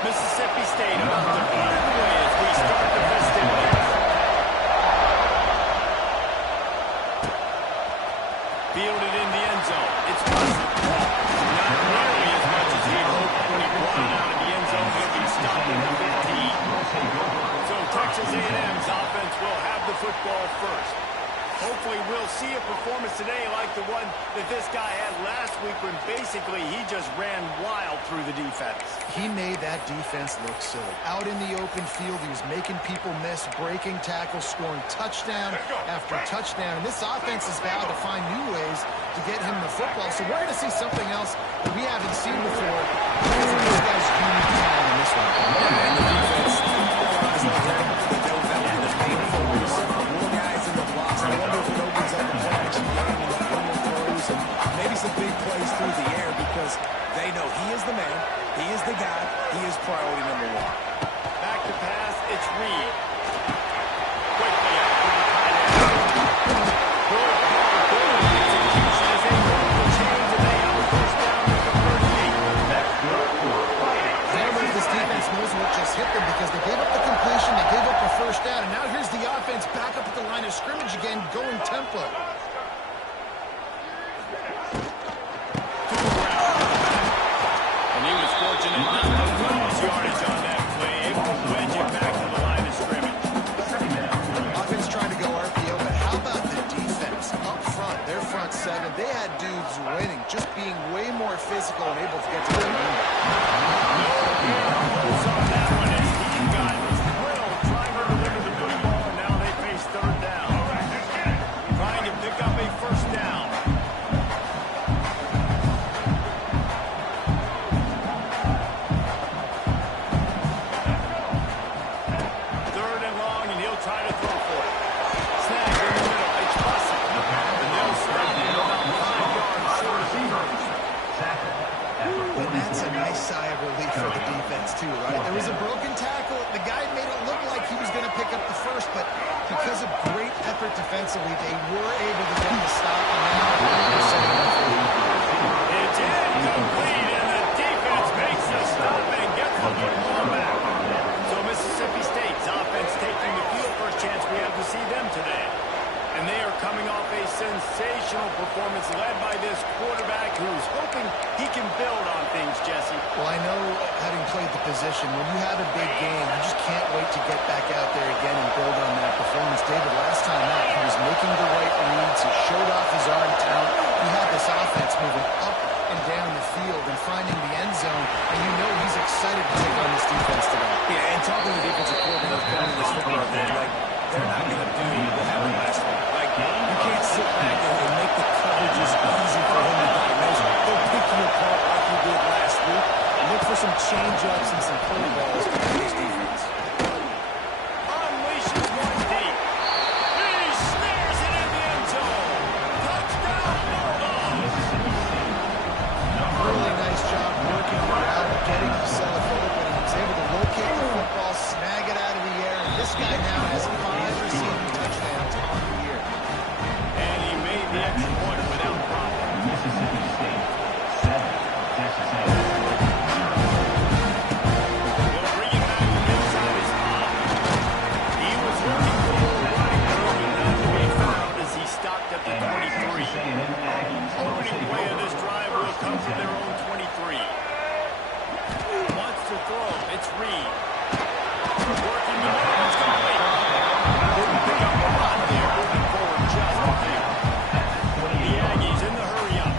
Mississippi State about to put it away as we start the festivities. Fielded in the end zone. It's Russell. Not nearly as much as he hoped when he brought it out of the end zone. He'll be stopped at the 15. So Texas A&M's offense will have the football first. Hopefully we'll see a performance today like the one that this guy had last week when basically he just ran wild through the defense. He made that defense look silly. Out in the open field, he was making people miss, breaking tackles, scoring touchdown after touchdown. And this offense has vowed to find new ways to get him the football. So we're going to see something else that we haven't seen before because of this guy's unique talent in this one. Yeah, and the defense, guys like that, they know that one is main focus. More guys in the blocks. I wonder if it opens up the play-action game and the corner throws and maybe some big plays through the air because they know he is the man, he is the guy, he is priority number one. Back to pass, it's Reed. Quickly after the tight end. Good execution as they move the chains and they have a first down at the 38. I don't know if this defense knows what just hit them because they gave up the completion, they gave up a first down, and now here's the offense back up at the line of scrimmage again, going tempo. And he was fortunate not to lose yardage on that play, able to wedge it back to the line of scrimmage. Offense trying to go RPO, but how about the defense up front? Their front seven, they had dudes winning, just being way more physical and able to get to the line. No holds on that one as he got thrilled trying to deliver the football, and now they face third down. Trying to pick up a first down. Third and long, and he'll try to throw for it. Snag in the middle. It's Russell. And they'll stop him about 5 yards short of the first. And that's a nice sigh of relief for the defense, too, right? There was a broken tackle. The guy made it look like he was going to pick up the first, but because of great effort defensively, they were able to get the stop. And now they're setting up for the It's incomplete, and the defense makes the stop and gets the football back. So Mississippi State's offense taking the field. First chance we have to see them today. And they are coming off a sensational performance led by this quarterback who's hoping he can build on things, Jesse. Well, I know, having played the position, when you have a big game, you just can't wait to get back out there again and build on that performance. David, last time out, he was making the right reads. He showed off his arm talent. He had this offense moving up and down the field and finding the end zone, and you know he's excited to take on this defense today. Yeah, and talking to the defensive coordinator coming this football game, like, they're not going to do what happened last week. Like, you can't sit back and make the coverages easy for him to diagnose. They'll pick you apart like you did last week. Look for some change-ups and some curveballs from this defense. Unleashes one deep. He snares it in the end zone. Touchdown, Bulldogs. Really nice job working around, getting himself open. He was able to locate the football, snag it out of the air, and this guy now has 5 receiving touchdowns on the year. And he made the extra point without problem. Mississippi State, 7, Texas A&M. He'll bring it back from inside his spot. He was looking for a running room and not to be found as he stopped at the 23. Opening play of this drive will come from their own 23. Wants to throw. It's Reed. Working the middle. It's complete. Didn't pick up a lot there. Moving forward just a bit. The Aggies in the hurry up.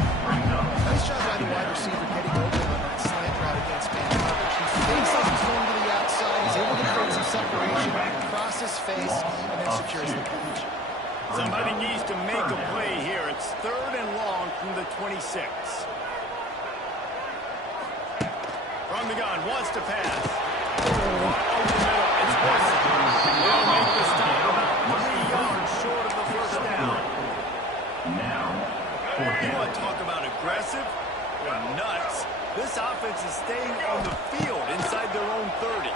Nice job by the wide receiver getting open on that slant route against man coverage. He thinks he's going to the outside. He's able to create some separation, cross his face, and then secures the catch. Somebody needs to make a play here. It's third and long from the 26. From the gun, wants to pass. Over the middle, it's Wilson. They'll make the stop about 3 yards short of the first down. Now, You want to talk about aggressive or nuts? This offense is staying on the field inside their own 30.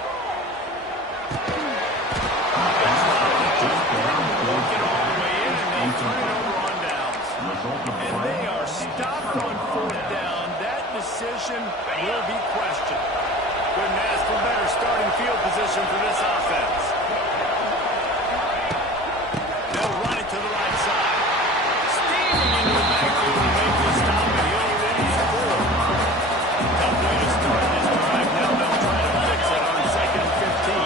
Working all the way in, and they turn it over on downs. And they are stopped on fourth down. That decision will be questioned. Couldn't ask for field position for this offense. They'll run it to the right side. Steaming into the backfield to make the stop, and he'll lose 4. Tough way to start this drive. Now they'll try to fix it on 2nd and 15.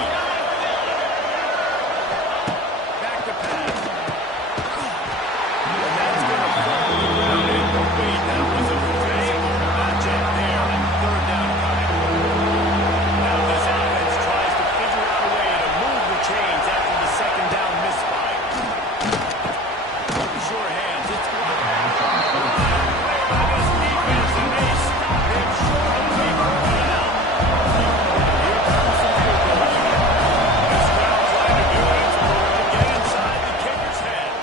Back to pass. And that's going to fall around incomplete. That was a favorable matchup there. 3rd down coming. Now this offense tries to figure out a way to move the chains after the 2nd down misfire. Sure hands. It's blocked. Play by this defense, and they stop him short of the running out. Here comes the field goal unit. This crowd trying to do its part to get inside the kicker's head.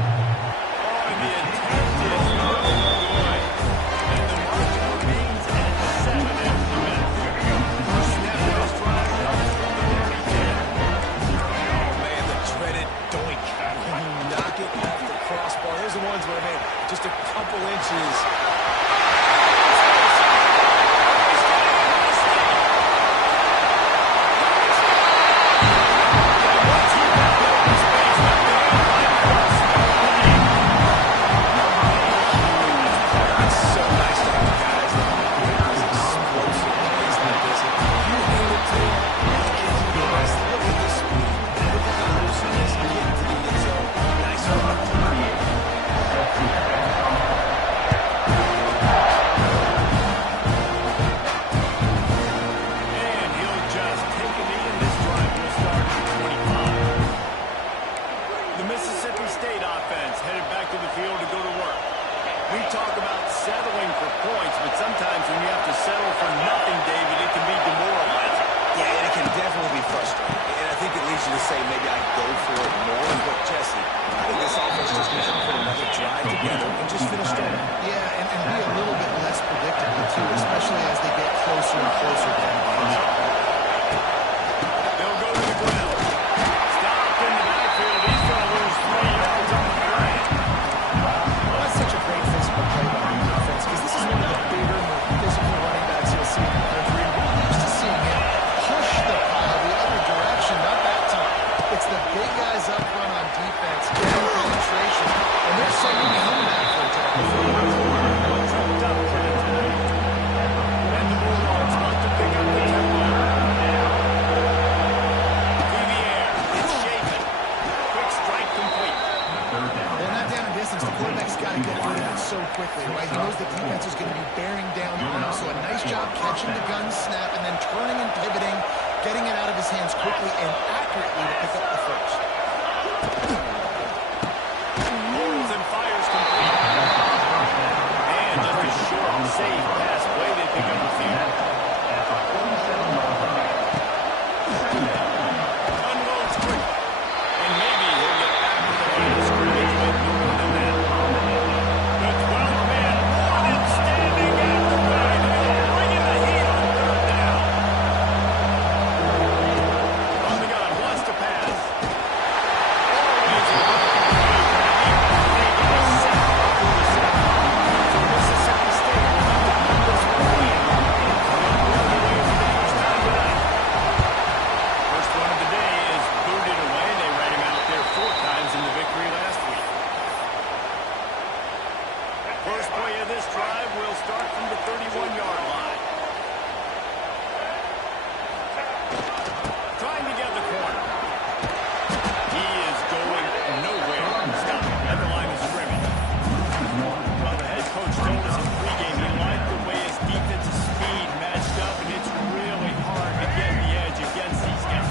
Oh, and the attempt is no good. And the margin remains at 7 after the minute. First snap of this drive comes from the 30-10. Oh, man, the dreaded doink. When you knock it off the crossbar, those are the ones where, man, just a couple inches. It's so nice to have guys that are explosive plays like this. You hand it to him, it's yours. Look at the speed. Look at the looseness. Get to the end zone. Nice one. And he'll just take a knee, and this drive will start at 25. The Mississippi State offense headed back to the field to go to work. We talk about settling for points, but sometimes when you have to settle for nothing, David, it can be demoralizing. Yeah, and it can definitely be frustrating. And I think it leads you to say maybe I go for it more. But, Jesse, I think this offense just needs to put another drive together and just finish strong. Yeah, and be a little bit less predictable, too, especially as they get closer and closer down the field. They'll go to the ground. Stopped in the backfield. He's going to lose 3 yards on the play. Well, that's such a great physical play by the defense, because this is one of the bigger, more physical running backs you'll see in the country. We're used to seeing him push the pile the other direction, not that time. It's the big guys up front on defense, getting penetration, and they're sending him back for a tackle. Tripped up for the time. And the Bulldogs want to pick up the tempo. Through the air. It's Shapen. Quick strike complete. Well, not down in distance. The quarterback's got to get rid of it so quickly, right? He knows the defense is going to be bearing down on him, so a nice job catching the gun snap and then turning and pivoting, getting it out of his hands quickly and accurately to pick up the first. Rolls and fires complete. And just a short, safe pass. Way they pick up the field. Unloads quickly. And maybe he'll get back to the line of scrimmage with more than that. The 12-man Hornet standing at the back. Bringing the heat on 3rd down. On the gun, wants to pass. Always a Mississippi State will have to put this one away. First one of the day is booted away. They ran him out there 4 times in the victory last week. First play of this drive will start from the 31-yard line. Trying to get the corner. He is going nowhere. Stop at the line of scrimmage. Well, the head coach told us in pregame he liked the way his defensive speed matched up, and it's really hard to get the edge against these guys.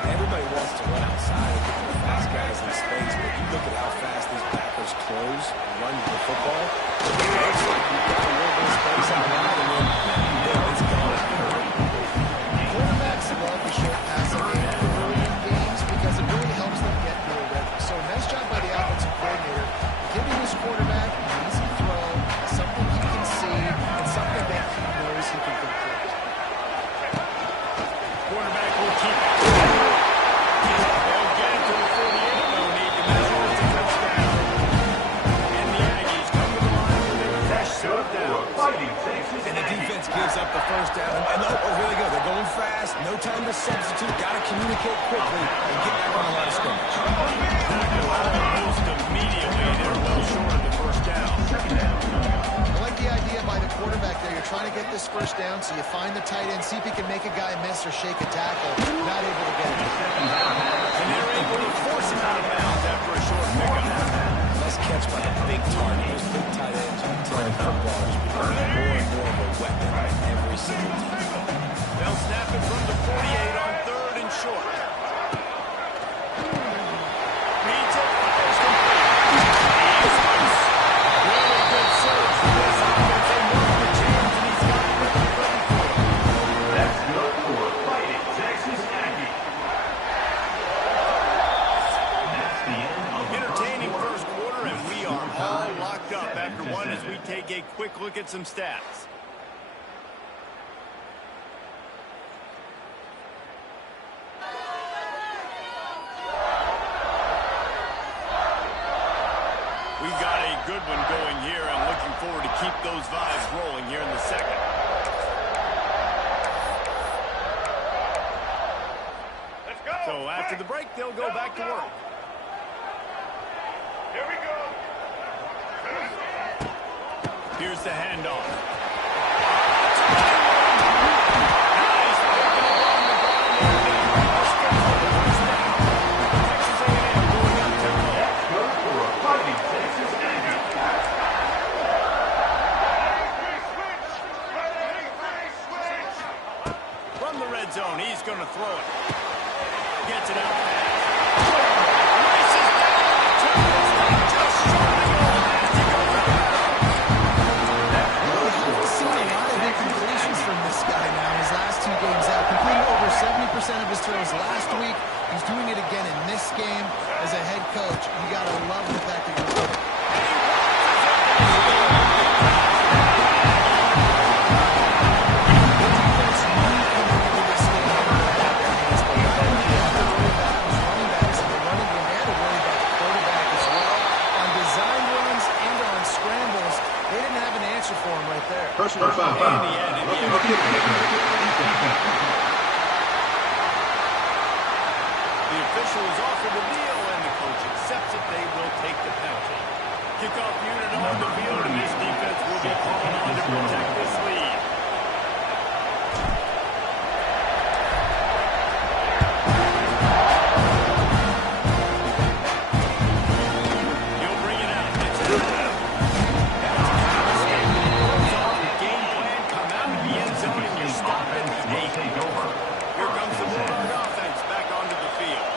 And everybody wants to run outside and get the fast guys in space, but you look at how fast these backers close and run the football. It looks like you've got a little bit of space out wide, and then it's gone. Quarterbacks love the short passing game early in games because it really helps them get into a rhythm. So nice job by the offensive coordinator, giving his quarterback an easy throw, something he can see, and something that he knows he can complete. Quarterback will keep it. They'll get it to the 48. No need to measure. It's a touchdown. And the Aggies come to the line with a fresh set of downs. And the defense gives up the first down. And here they go. They're going fast. No time to a substitute, got to communicate quickly and get back on the line of scrimmage. Almost immediately, they're well short of the first down. I like the idea by the quarterback there. You're trying to get this first down, so you find the tight end, see if he can make a guy miss or shake a tackle. Not able to get it. And they're able to force him out of bounds after a short pickup. Nice catch by a big target. Those big tight ends on playing football is becoming more and more of a weapon every single time. They'll snap it from the 48 on 3rd and short. Reads it, fires complete. He's loose. Really good surge for this offense. They mark the chains, and he's got it ready for it. That's good for Fighting Texas Aggie. That's the end of the Entertaining first quarter, and we are all locked up after one as we take a quick look at some stats. We've got a good one going here. I'm looking forward to keep those vibes rolling here in the second. Let's go. So after the break, they'll go back to work. Here we go. Here's the handoff. Nice picking along the ground there. Texas A&M going up tempo. That's good for Fighting Texas Aggie. From the red zone, he's going to throw it. Gets it out fast. Races down. Turns just short of the goal line as he goes up. We've seen a lot of incompletions from this guy now his last 2 games out. Completing over 70% of his throws last week. He's doing it again in this game. As a head coach, you got to love the fact that you're doing it. Personal foul. Roughing the kicker. The official is offered the deal, and the coach accepts it. They will take the penalty. Kickoff unit on the field, and this defense will be calling on to protect this lead. He'll bring it out. It's out. Game plan, come out of the end zone, and you're stopping. Here comes the Bulldog offense back onto the field.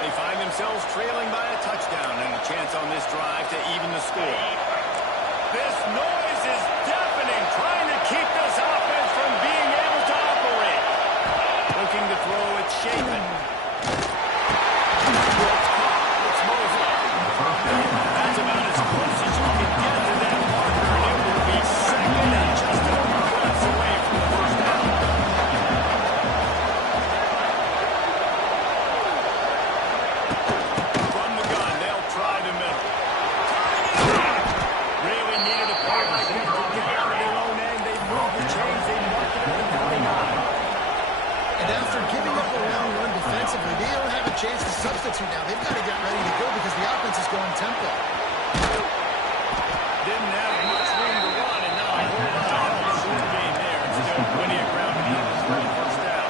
They find themselves trailing by a touchdown and a chance on this drive to even the score. This noise is deafening, trying to keep this offense from being able to operate. Looking to throw, it's Chapin. It's Mosley. That's about as close as you can get to that marker, and it will be second and just a few breaths away from the first down. From the gun, they'll try the middle. Really needed a play like that to get out of their own end. They moved the chains. They marked it at the 49. And after giving up a long run defensively, they don't have a chance to substitute now. They've got to get ready to go because the offense is going tempo. Didn't have much room to run, and now a whole lot of help. Short game there. It's still plenty of ground to cover for the first down.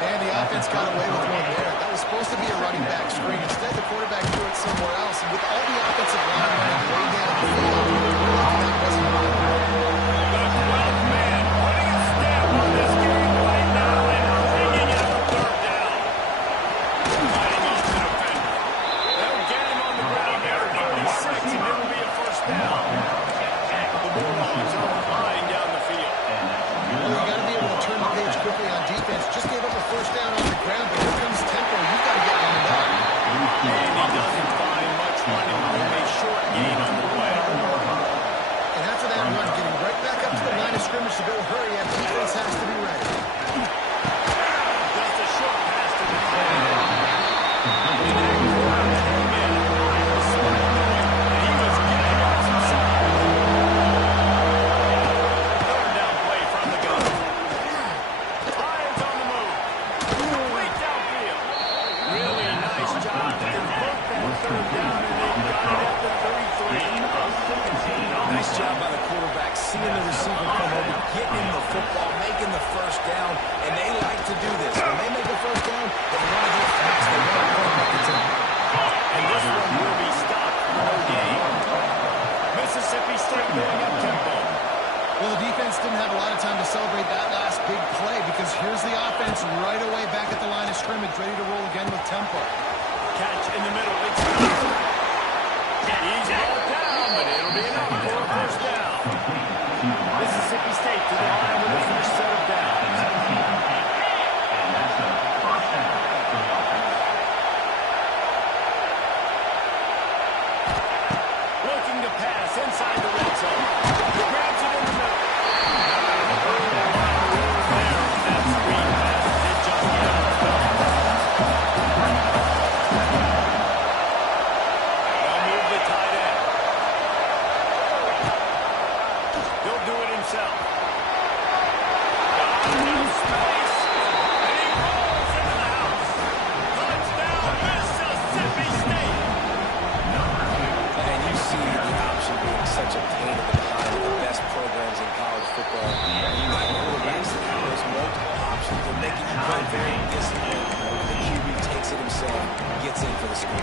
And the offense got away with one there. That was supposed to be a running back screen. Instead, the quarterback threw it somewhere else. And with all the offensive line running way down the field, we're lucky that wasn't on. The 12th man putting a stamp on this game right now and bringing it on third down. Fighting off the defender. They'll get him on the ground there at 36, and it'll be a first down. The Bulldogs are flying down the field. Well, you got to be able to turn the page quickly on defense. Just gave up a first down on the ground, but defense right away back at the line of scrimmage, ready to roll again with tempo. Catch in the middle. It's good. He's brought down, but it'll be enough for a first down. Mississippi State to the line with the first set of downs. Looking to pass inside the red zone. Grabs it in the middle. Such a pain in the behind with the best programs in college football. You got quarterbacks that have those multiple options. They're making you play very disciplined. The QB takes it himself, gets in for the score.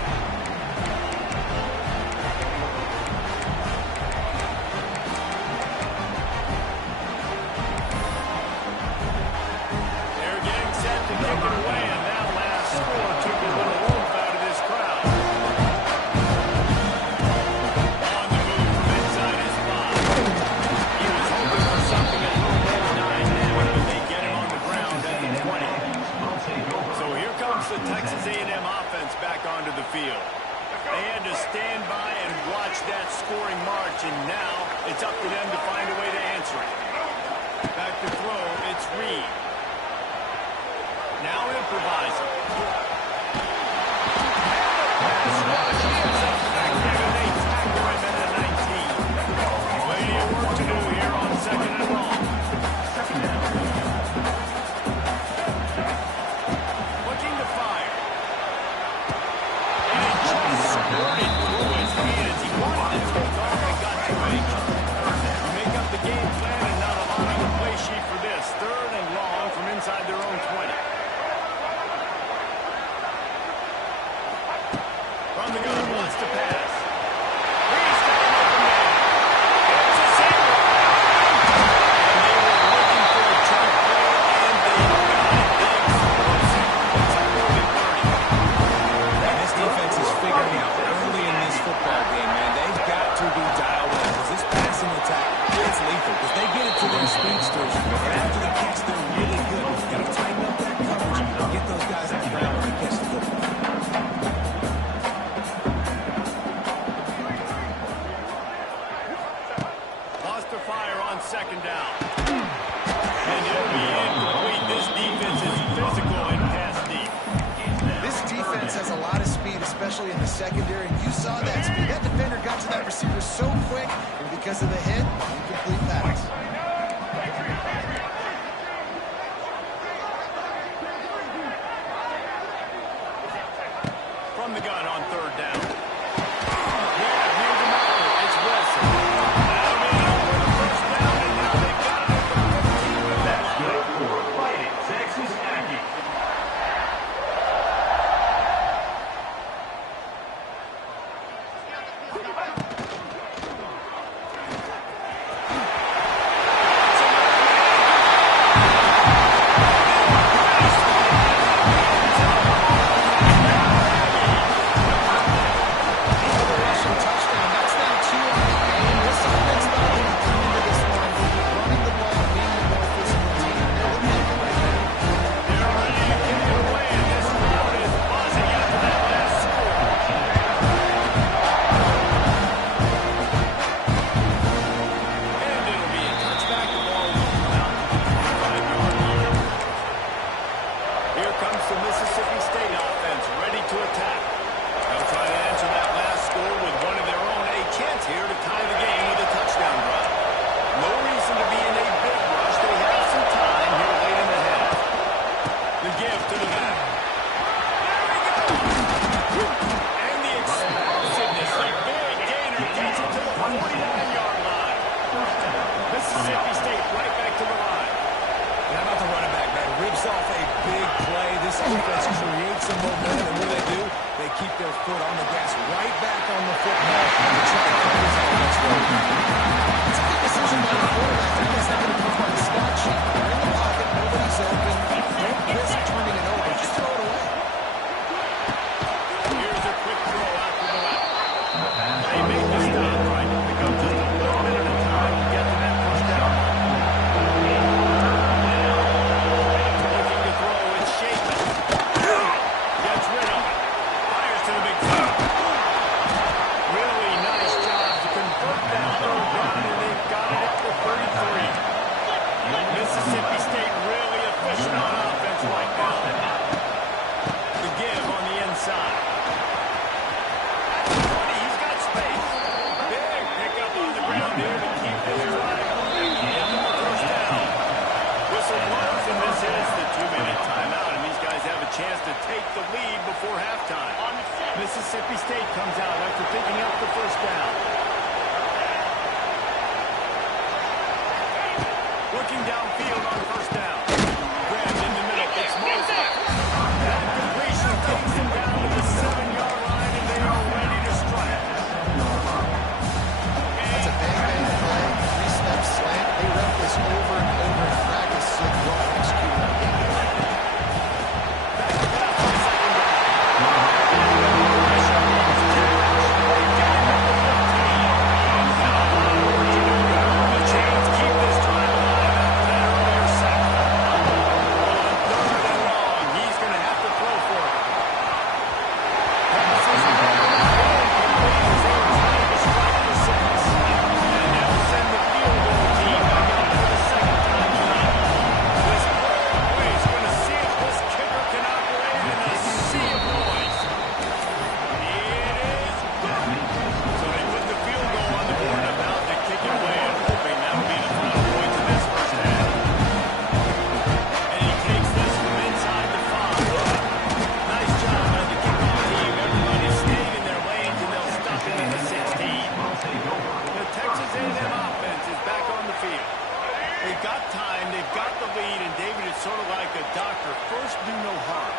They're getting set to kick it away, and that last score took a little oomph out of this crowd. The Texas A&M offense back onto the field. They had to stand by and watch that scoring march, and now it's up to them to find a way to answer it. Back to throw, it's Reed. Now improvising. Back there, and they tackle him at the 19. Plenty of work to do here on second and long. Inside their own 20. From the gun, wants to pass. He's got an open man. It's a single. And they were looking for a jump play, and they got it. They explosive. It's a 40-30. And this defense is figuring out early in this football game, man. They've got to be dialed in because this passing attack, it's lethal because they get it to their speedsters, and after the catch, they're really good. Got to tighten up that coverage and get those guys on the ground when they catch the football. Lost to fire on second down. And it'll be incomplete. This defense is physical and pass deep. This defense has a lot of speed, especially in the secondary, and you saw that speed. That defender got to that receiver so quick, and because of the hit, incomplete pass. From the gun on third down. Yeah, here's the marker. It's Wilson. That'll be enough for the first down, and now they've got it at the 15-yard line. That's good for Fighting Texas Aggie. Mississippi State right back to the line. And how about the running back, man? Rips off a big play. This defense creates some momentum, and what do? They keep their foot on the gas, right back on the football, and try to close out next road. It's a good decision by the quarterback. That guy's not going to come by the stat sheet. They're in the pocket, nobody's open. Don't risk Looking downfield on first down. Grabbed in the middle. It's Mosley. That completion takes him down to the 7-yard line, and they are ready to strike. That's a bang-bang play, three-step slant. They rep this over and over in practice so they don't execute it on game day. Back to pass on second down. Pressure on his catch. They get him at the 15. And not a lot of work to do to move the chains, keep this drive alive after that earlier sack. On third and long, he's going to have to throw for it. Passes incomplete as they were trying to strike for 6. And that will send the field goal team back out for the second time tonight. This play is going to see if this kicker can operate in a sea of noise. It is good. So they put the field goal on the board and about to kick it away and hoping that will be the final points of this first half. And he takes this from inside the 5. Nice job by the kickoff team. Everybody's staying in their lanes and they'll stop it at the 16. The Texas A&M offense is back on the field. They've got time, they've got the lead, and David is sort of like a doctor. First, do no harm.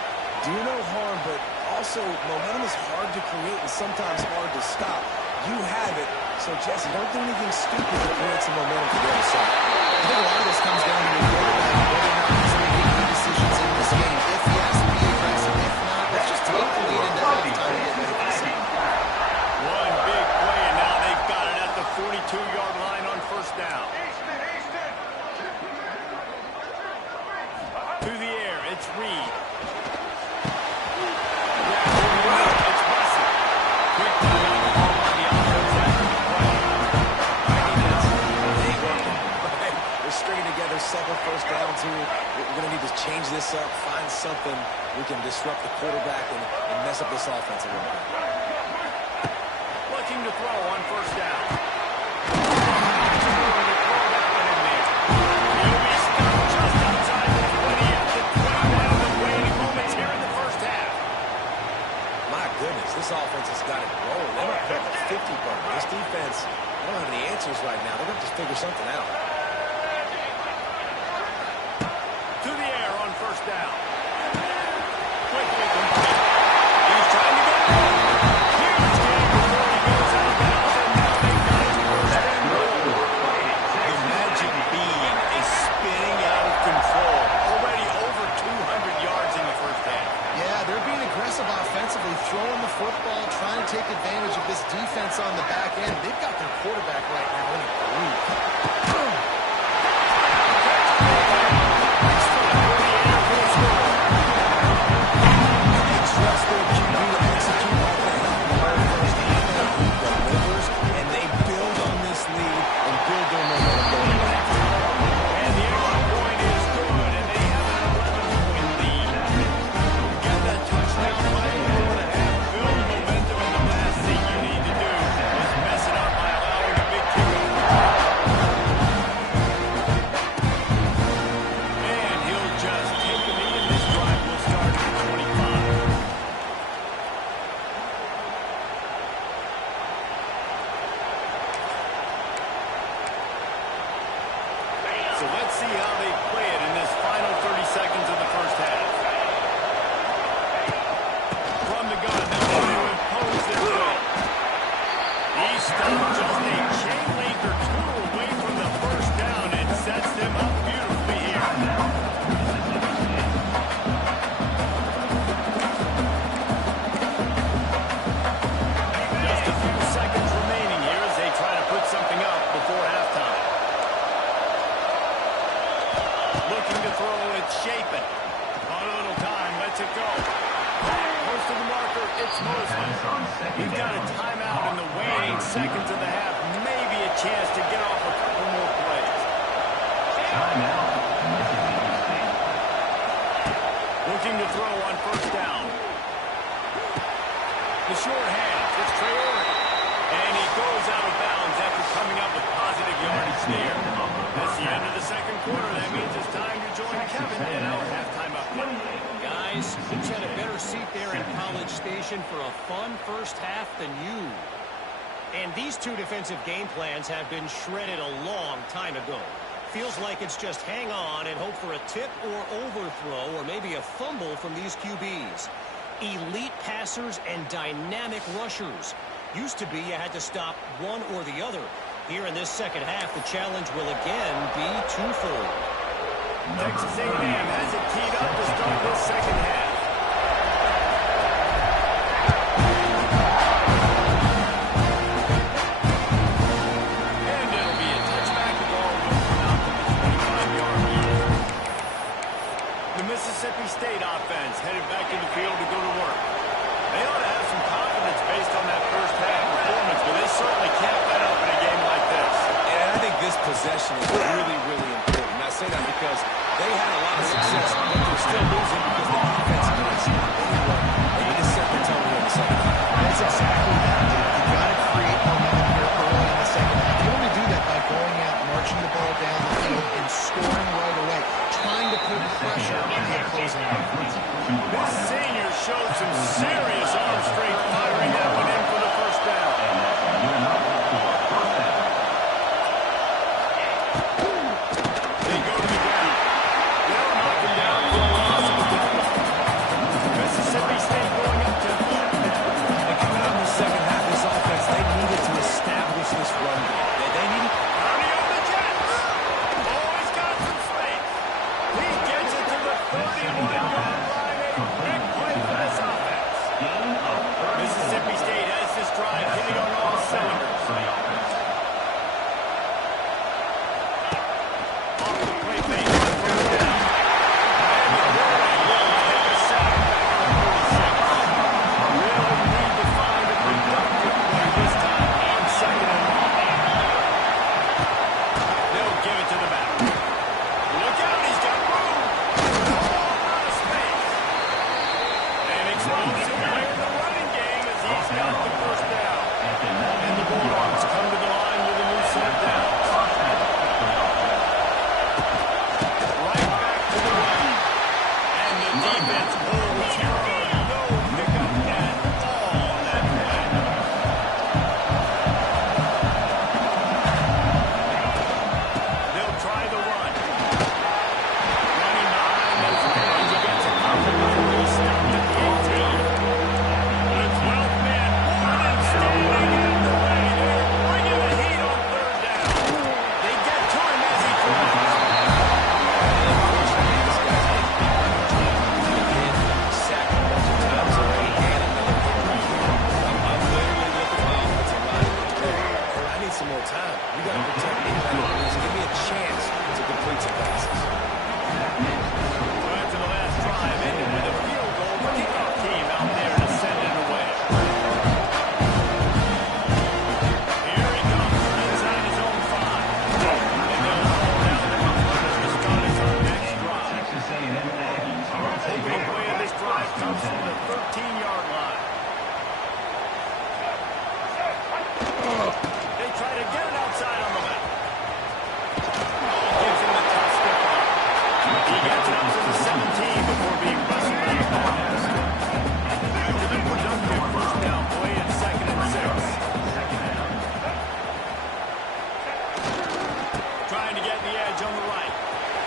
Do no harm, but also momentum is hard to create and sometimes hard to stop. You have it, so Jesse, don't do anything stupid to create some momentum for the other side. I think a lot of this comes down to the quarterback and whether or not he's making key decisions in this game. If he has to be aggressive, if not, let's just take the lead into halftime and get ready for the second. One big play, and now they've got it at the 42-yard line on first down. To the air, it's Reed. It's Bussey. Quick timeout call by the offense after the play. I think that's big working. They're stringing together 7 first downs here. We're going to need to change this up, find something we can disrupt the quarterback and mess up this offense a little bit. Looking to throw on first down. Throwing to throw that one in there. He'll be stopped just outside the 20 at the 21 of the waiting moments here in the first half. My goodness, this offense has got it rolling. They might put up a 50 burger. This defense, I don't have any answers right now. They're going to just figure something out. To the air on first down. Quickly complete. He's trying to get it. Huge game before he goes out of bounds, and now they've got it first and goal. The magic bean is spinning out of control. Already over 200 yards in the first half. Yeah, they're being aggressive offensively, throwing the football, trying to take advantage of this defense on the back end. They've got their quarterback right now in a groove. So let's see how they play it in this final 30 seconds of the first half. From the gun, they're going to impose their will. He's stopped just a chain length or 2 away from the first down and sets them up beautifully here. Just a few seconds remaining here as they try to put something up before halftime. Looking to throw, it's Shapen. On a little time, lets it go. Close to the marker, it's Mosley. We've got a timeout in the waning seconds of the half. Maybe a chance to get off a couple more plays. Looking to throw on first down. The short hands, it's Traore. And he goes out of bounds after coming up with positive yardage there. That's the end of the second quarter. That means it's time to join Kevin in our halftime update. Guys, who's had a better seat there in College Station for a fun first half than you? And these two defensive game plans have been shredded a long time ago. Feels like it's just hang on and hope for a tip or overthrow or maybe a fumble from these QBs. Elite passers and dynamic rushers. Used to be you had to stop one or the other. Here in this second half, the challenge will again be twofold. Texas A&M has it teed up to start this second half. And it'll be a touchback. The ball will come out to the 25-yard line. The Mississippi State offense headed back to the field to go to work. They ought to have some confidence based on that first half performance, but they certainly can't let up in a game like this. And I think this possession is really, really important. I say that because they had a lot of success, but they're still losing because the defense can't stop anyone. They need to set the tone here in the second half. That's exactly that, dude. You got to create momentum here early in the second half. You only do that by going out, marching the ball down the field, and scoring right away, trying to put pressure on the opposing offense. This senior showed some serious arm strength firing that one in for the first down. They go to the ground. They'll knock him down for a loss of a tackle. Mississippi State going up to third down. And coming out in the second half, this offense, they needed to establish this run game. They needed... County on the Jets. Oh, he's got some space. He gets it to the 31-yard line. A big play for this offense. Mississippi State has this drive hitting on all cylinders. Off the play fake, first down. And the quarterback will take a sack back at the 46. Really need to find a productive play this time on second and long. They'll give it to the back. Look out, he's got room. Out of space. An explosive play in the running game as he's got the first down. And the Bulldogs come to the line with a new set of downs. Right back to the run. And the defense holds firm. No pickup at all on that play. They'll try the run. Running behind those lines against a couple before he stopped at the 18. The 12th man, Warden standing in the way. They're bringing the heat on third down. They get to him as he throws. I need some more time. You got to protect me. Give me a chance to complete some passes. So after the last drive ended with a field goal, the kickoff team out there to send it away. Here he comes inside his own 5. And they'll slow down the runners to start us on next drive. Opening play of this drive comes from the 13-yard line. They try to get it outside on the left. Gives him the tough stiff arm. He gets it up to the 17 before being wrestled back across. To the productive first down play at 2nd and 6. Trying to get the edge on the right.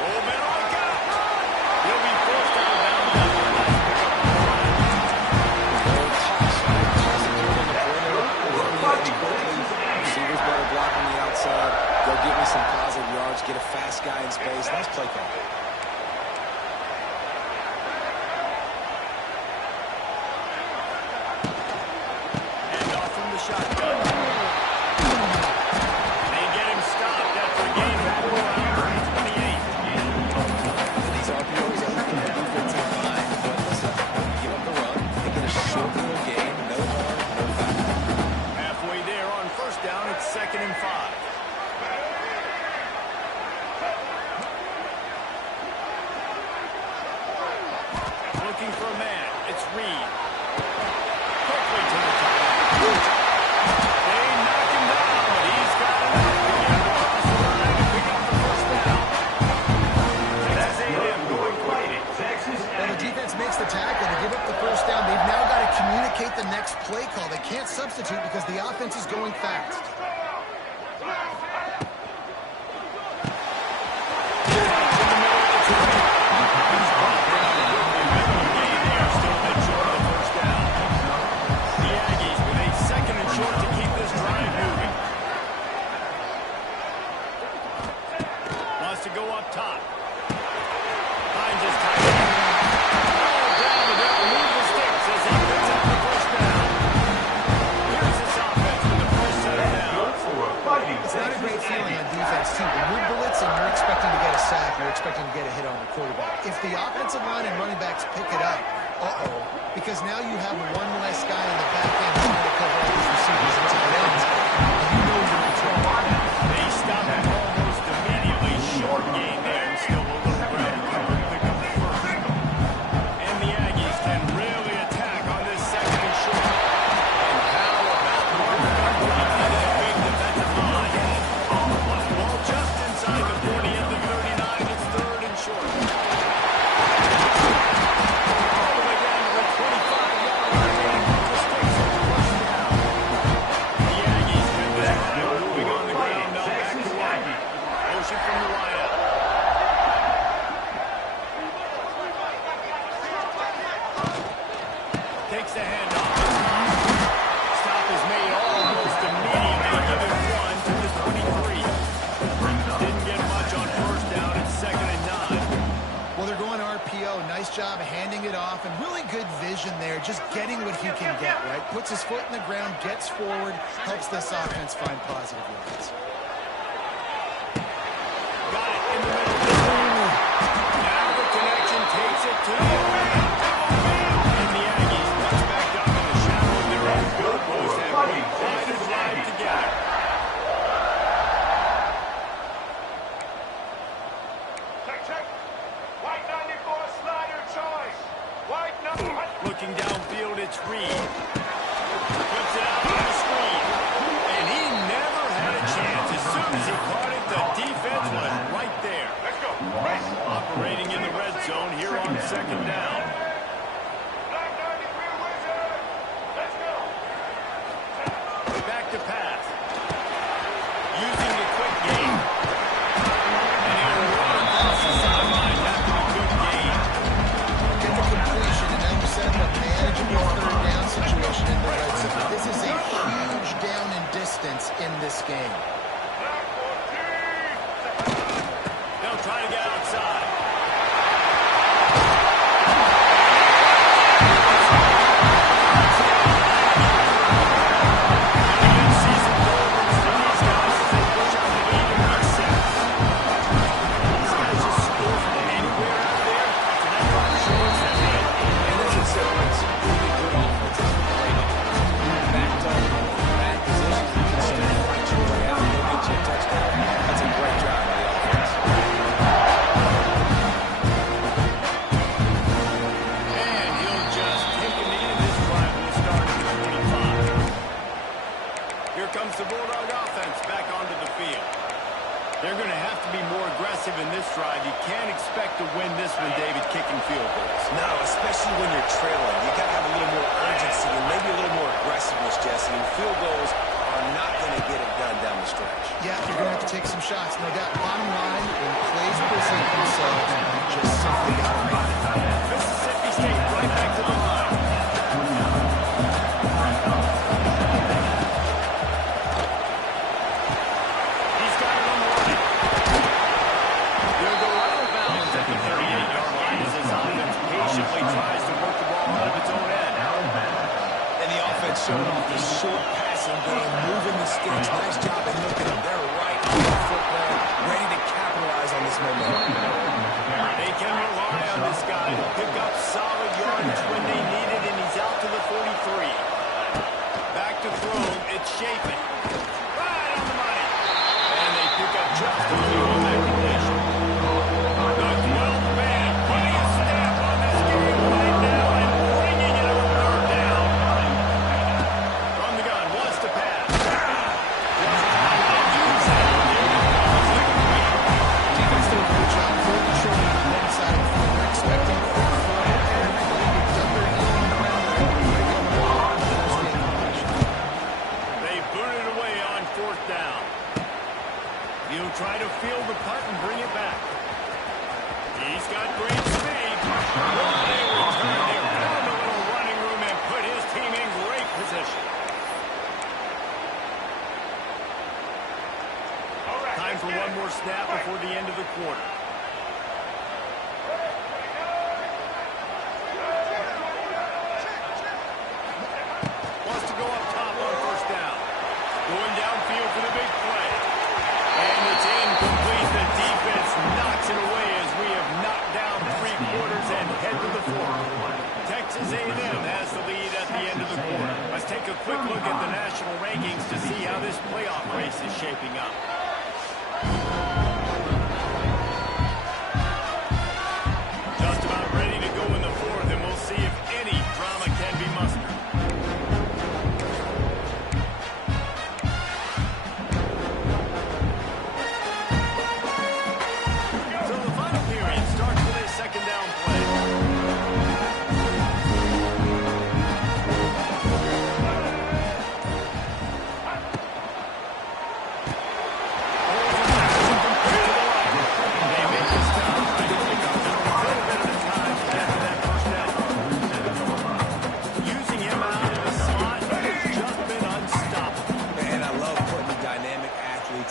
Oh, man, look out! He'll be forced out of bounds after a nice pickup on the right. Receivers better block on the outside. Go get me some positive yards. Get a fast guy in space. Nice play call. And off from the shotgun. They get him stopped after a gain of 4 out of 28. These RPOs are looking at defensive line. But listen, give up the run. They get a short little gain. No harm, no foul. Halfway there on first down, it's 2nd and 5. Looking for a man. It's Reed. Quickly to the top. They knock him down, but he's got enough to get him across the line and pick up the first down. Texas A&M going for it. When the defense makes the tackle to give up the first down, they've now got to communicate the next play call. They can't substitute because the offense is going fast. the offensive line and running backs pick it up, because now you have one less guy in the back end trying to cover all these receivers and tight ends, and you know you're in trouble. They stop him almost immediately. Short gain there, and still a little ground cover to pick up the first. And the Aggies can really attack on this second and short. And how about the quarterback running into that big defensive line? Ball just inside the 40 at the 39. It's third and short. All the way down to the 25-yard line. Just takes a first down. The Aggies have this drive moving on the ground. Now back to work. Motion from the wideout. Takes the handoff. Stop is made almost immediately. Give him one to the 23. Didn't get much on first down. It's second and 9. Well, they're going RPO. Nice job handing it off, and really good vision there, just getting what he can get, right? Puts his foot in the ground, gets forward, helps this offense find positive yards. Got it in the middle. Now the connection takes it to the line. And the Aggies push back up in the shadow of their own goal post and put quite a drive together. Check. White 94 slider choice. White number. Looking downfield, it's Reed. Puts it out on the screen. And he never had a chance. As soon as he caught it, the defense was right there. Let's go. Race. Operating in the red zone here on second down. Black 93 wizard. Let's go. Back to pass. Using the quick game. And he'll run across the sideline. Have to be good game. Get the completion, and now you set up a manageable third down situation in the red zone. This is a huge down in distance in this game. Black 14. They'll try to get outside. Mid-season doldrums for these guys as they push out the lead and reset. These guys just score from anywhere out there. So that probably shows that, man. And as it separates really good offenses from great offenses. Backed up, bad position, you can still fight your way out and go get you a touchdown. That's a great job by the offense. And he'll just take him in. This drive will start at the 25. Here comes the Bulldog offense back onto the field. They're going to have to be more aggressive in this drive. You can't expect to win this one, David, kicking field goals. No, especially when you're trailing. You got to have a little more urgency and maybe a little more aggressiveness, Jesse. And field goals are not going to get it done down the stretch. Yeah, you're going to have to take some shots, no doubt. Bottom line, when plays present themselves, you just simply got to make it. Mississippi State right back to the line. He's got it on the right. He'll go out of bounds at the 38-yard line as his offense patiently tries to work the ball out of its own end. And the offense showing off the short passing game, moving the sticks. Nice job at looking up. They're right on the football, ready to capitalize on this momentum. They can rely on this guy to pick up solid yardage when they need it, and he's out to the 43. Back to throw, it's Chafin. Right on the money. And they pick up just a few on that completion. The 12th man putting a stamp on this game right now and bringing it on third down. From the gun, wants to pass. Just trying to use it. Defense did a great job full control on the one side of the field. They're expecting quick flow, and everybody to dump their heel on the ground. They're able to break it on the ball. They They booted away on this is shaping up. Just about ready to go in the fourth, and we'll see if any drama can be mustered. So the final period starts with a second down play.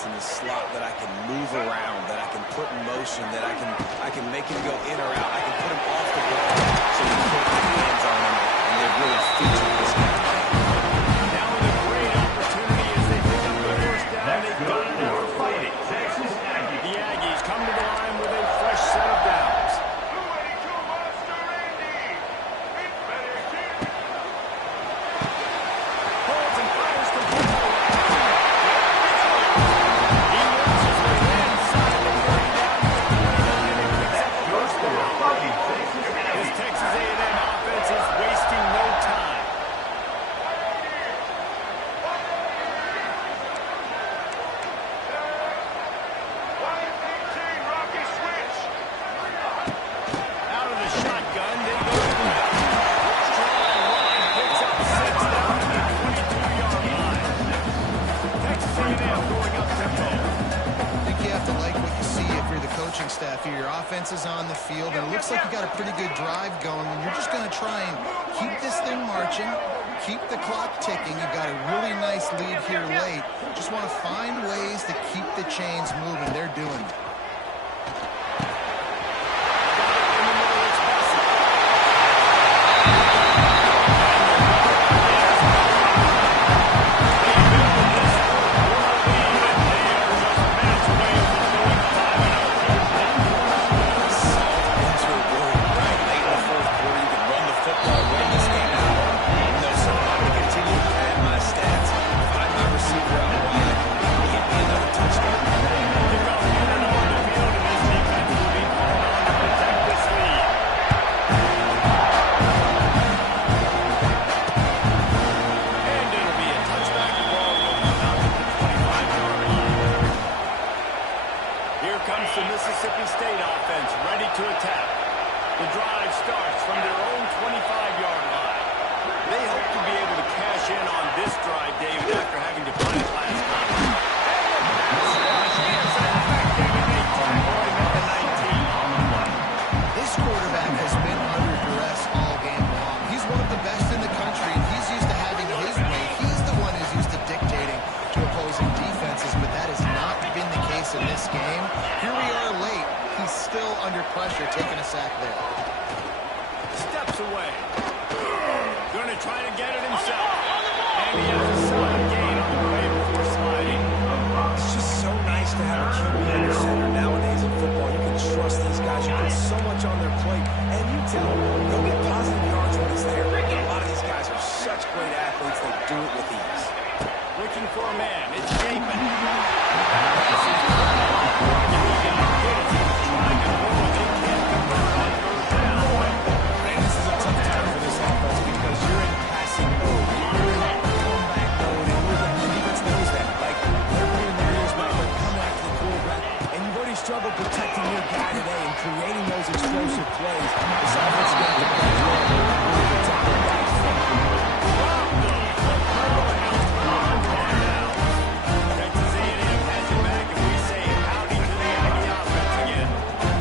In the slot that I can move around, that I can put in motion, that I can make him go in or out. I can put him off the ball so you can put my hands on him, and they've really featured this guy. Now with a great opportunity as they pick up the first down. They've got it out fighting. The Aggies come to the line with a fresh set of downs. 282 Monster Andy. It's better kick. Holds and fires completely. He works his way inside the 30 down to the 29 and picks up the first down. This Texas A&M offense is wasting no time. Rocky switch. Out of the shotgun, they go to the middle. Strong line picks up 6 down to the 22-yard line. Texas A&M going up tempo. I think you have to like what you see if you're the coaching staff here. Your offense is on the field, and it looks like you got a pretty good drive going, and you're just going to try and keep this thing marching, keep the clock ticking. You've got a really nice lead here late. Just want to find ways to keep the chains moving. They're doing it. The Mississippi State offense ready to attack. The drive starts from their own 25-yard line. They hope to be able to cash in on this drive, David, after having to punt it last night. This quarterback has been under duress all game long. He's one of the best in the country, and he's used to having his way. He's the one who's used to dictating to opposing defenses, but that has not been the case in this game. Here we are late. He's still under pressure, taking a sack there. Steps away. Going to try to get it himself. And he has a solid gain on the play before sliding. It's just so nice to have a QB under center. Nowadays in football, you can trust these guys. You put so much on their plate, and you tell them they'll get positive yards when it's there. A lot of these guys are such great athletes. They do it with ease. Looking for a man. It's Chapin. This is a tough time for this offense because you're in passing mode. You're in comeback mode, and the defense knows that. Like, they're putting their ears back, they're coming after the quarterback, and you've already struggled protecting your guy today and creating those explosive plays. This offense is going to get back to protect their guys. Texas A&M has it back, and we say howdy to the Aggie offense again.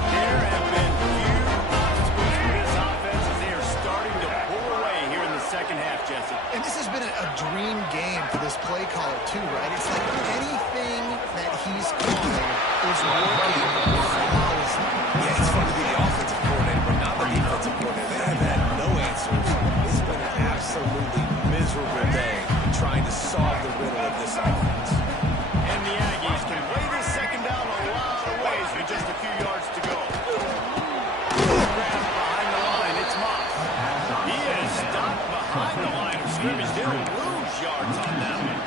There have been few obstacles for this offense as they are starting to pull away here in the second half, Jesse. And this has been a dream game for this play caller, too, right? It's like anything that he's calling is working flawlessly. Yeah, it's fun to be the offensive coordinator, but not the defensive coordinator. They have had no answers. It's been an absolutely miserable day trying to solve the riddle of this offense. And the Aggies can play this second down a lot of ways with just a few yards to go. Grab behind the line, it's Moss. He is stopped behind the line of scrimmage. They'll lose yards on that one.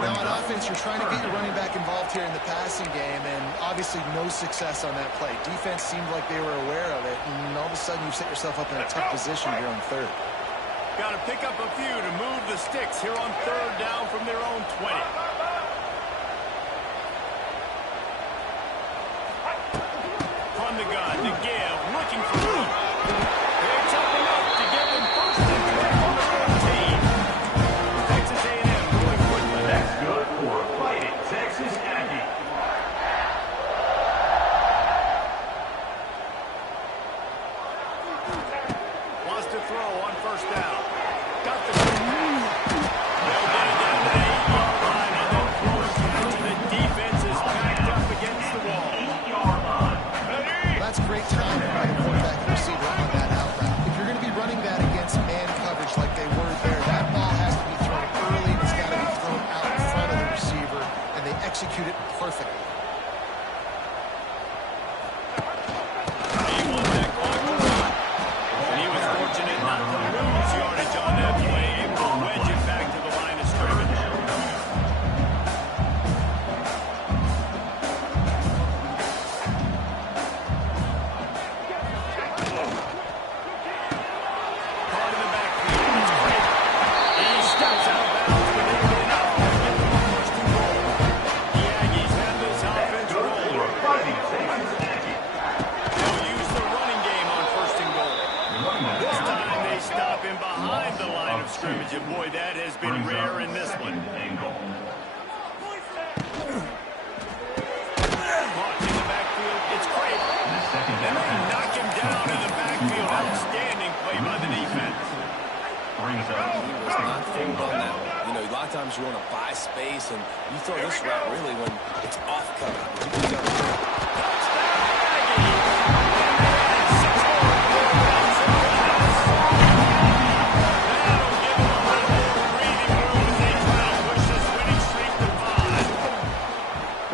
Now on offense, you're trying to get your running back involved here in the passing game, and obviously no success on that play. Defense seemed like they were aware of it, and all of a sudden you've set yourself up in a tough position here on third. Got to pick up a few to move the sticks here on third down from their own 20. From the gun, the give, looking for room. Picks up enough to get them first and 10 on their own team. Texas A&M going quickly. That's good for a fighting Texas Aggie. Wants to throw on first down. Got the they'll get it down to the 8-yard line and then throw it down to the defense is backed up against the wall. 8-yard line. That's great timing by the quarterback and receiver on that out route. If you're going to be running that against man coverage like they were there, that ball has to be thrown early and it's got to be thrown out in front of the receiver, and they execute it perfectly. He won that clock to run. And he was fortunate not to lose yardage on that play, able to wedge it back to the line of scrimmage. Caught in the backfield. It's great. He steps out of bounds, but they get enough to get them the first and goal. The Aggies have this offense rolling. Fighting Texas Aggie. They'll use the running game on first and goal. This time they stop him behind the line of scrimmage, and boy, that has been rare in this one. Caught in the backfield. It's great. And they knock him down in the backfield. Outstanding play by the defense. Brings up He was not fooled on that one. You know, a lot of times you want to buy space, and you throw this route really when it's off cover. You can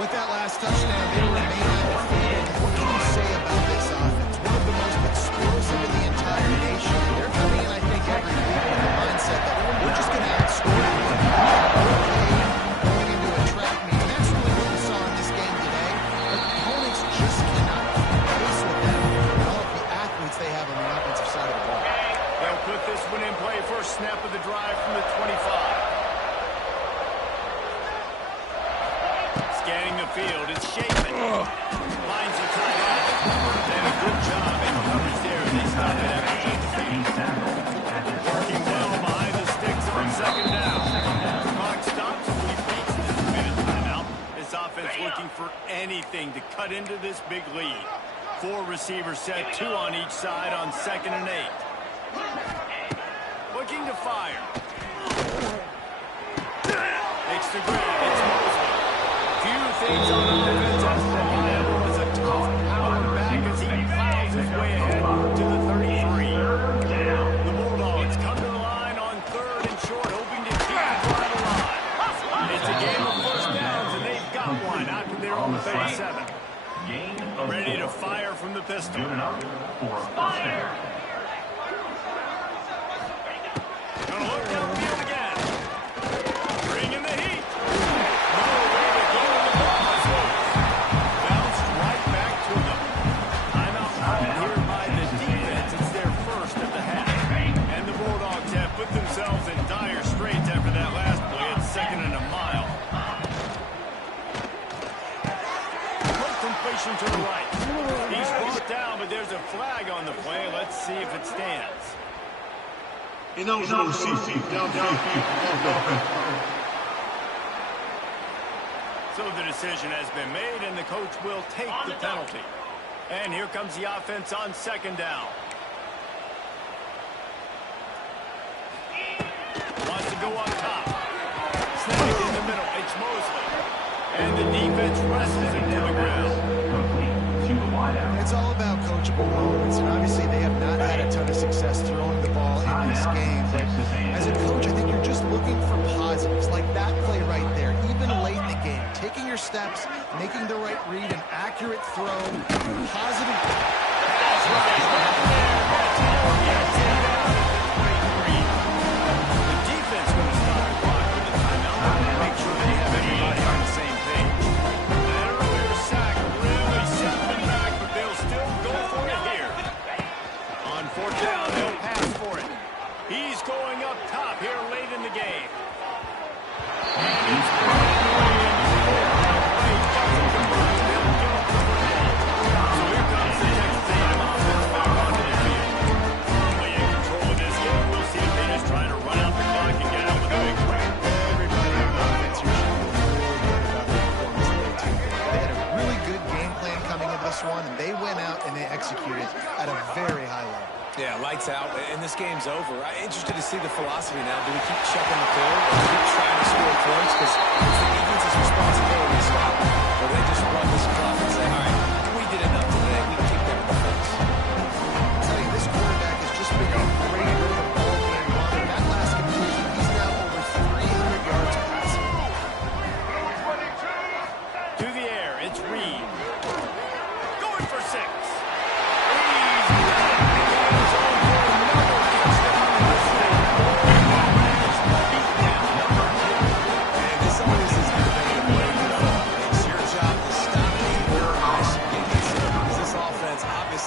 With that last touchdown, they remain undefeated. What can you say about this offense? One of the most explosive in the entire nation. They're coming in, I think, every week with the mindset that we're just going to outscore them. Going into a track meet. That's really what we saw in this game today. But opponents just cannot keep pace with them and all of the athletes they have on the offensive side of the ball. They'll put this one in play. First snap of the drive from the 25. Scanning the field, it's Shapen. Finds the tight end. Did a good job in coverage there. They stop it after just a few. Working well behind the sticks on second down. Clock stops. We've reached this minute timeout. This offense looking for anything to cut into this big lead. 4 receivers set, 2 on each side on 2nd and 8. Looking to fire. Takes the grab. It's Mosley. Few things on offense as reliable as a tough power back as he plows his way ahead to the 33. The Bulldogs come to the line on 3rd and short, hoping to keep the drive alive. It's a game of first downs, and they've got one out to their own 37. Ready to fire from the pistol. good enough for a first down. Gonna look downfield again. Bringing the heat. No way to go with the ball is loose. Bounced right back to them. Timeout called here by the defense. It's their first of the half. And the Bulldogs have put themselves in dire straits after that last play. It's 2nd and a mile. Quick completion to the right. He's brought down, but there's a flag on the play. Let's see if it stands. Ineligible receiver. Downfield. So the decision has been made, and the coach will take the penalty. And here comes the offense on 2nd down. Wants to go on top. Snagged in the middle. It's Mosley. And the defense wrestles him to the ground. It's all about coachable moments, and obviously they have not had a ton of success throwing the ball in this game. But as a coach, I think you're just looking for positives, like that play right there, even late in the game. Taking your steps, making the right read, an accurate throw, positive. That's right. Gets it out at the 23. The defense going to stop the clock with the timeout. Make sure they they'll pass for it. He's going up top here late in the game. And it's brand new in. Doesn't convert. They'll give up the football. So here comes the Texas A&M offense back onto the field. Firmly in control of this game. We'll see if they just try to run out the clock and get out with a big win. Everybody on offense here should feel really good about their performance today, too. They had a really good game plan coming into this one, and they went out and they executed at a very high level. Yeah, lights out, and this game's over. I'm interested to see the philosophy now. Do we keep checking the field or keep trying to score points? Because it's the defense's responsibility to stop. Or they just run this clock and say, all right, we did enough today. We can kick them in the face. I'll tell you, this quarterback has just been a great rhythm all game long. And that last completion, he's now over 300 yards passing. To the air, it's Reed. Going for 6.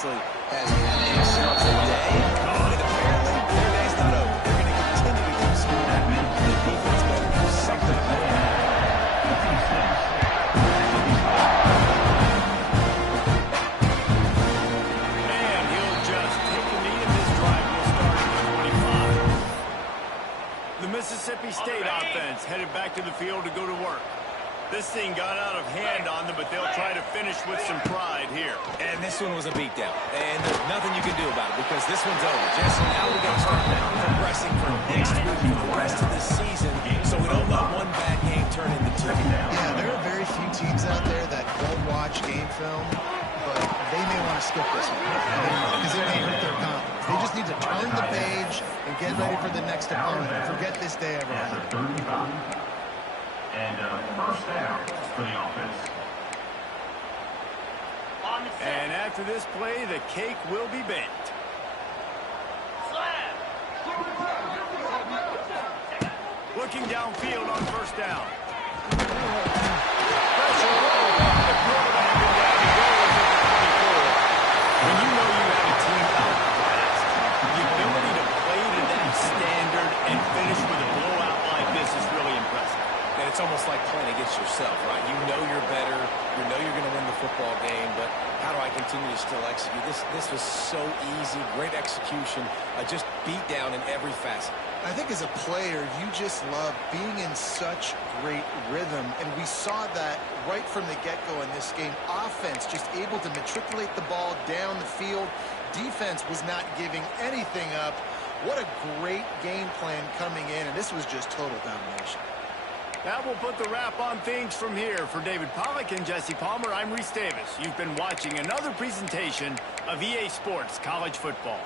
Has had themselves a day, and apparently their day's not over. They're going to continue to keep scoring. The defense better do something about it. And he'll just take a knee, and this drive will start at the 25. The Mississippi State offense headed back to the field to go to work. This thing got out of hand on them, but they'll try to finish with some pride here. And this one was a beatdown. And there's nothing you can do about it because this one's over. Jesse, now we got to start progressing for next week for the rest of the season so we don't let one bad game turn into 2. Yeah, there are very few teams out there that won't watch game film, but they may want to skip this one because it may hurt their confidence. They just need to turn the page and get ready for the next opponent and forget this day ever happened. And first down for the offense. And after this play, the cake will be baked. Looking downfield on first down. Pressure roll. The quarterback and down he goes at the 24. When you know you have a team out fast, the ability to play to that standard and finish with a blowout like this is really impressive. And it's almost like playing against yourself, right? You know you're better. You know you're going to win the football game, but how do I continue to still execute? This was so easy, great execution, just beat down in every facet. I think as a player, you just love being in such great rhythm, and we saw that right from the get-go in this game. Offense just able to matriculate the ball down the field. Defense was not giving anything up. What a great game plan coming in, and this was just total domination. That will put the wrap on things from here. For David Pollack and Jesse Palmer, I'm Reese Davis. You've been watching another presentation of EA Sports College Football.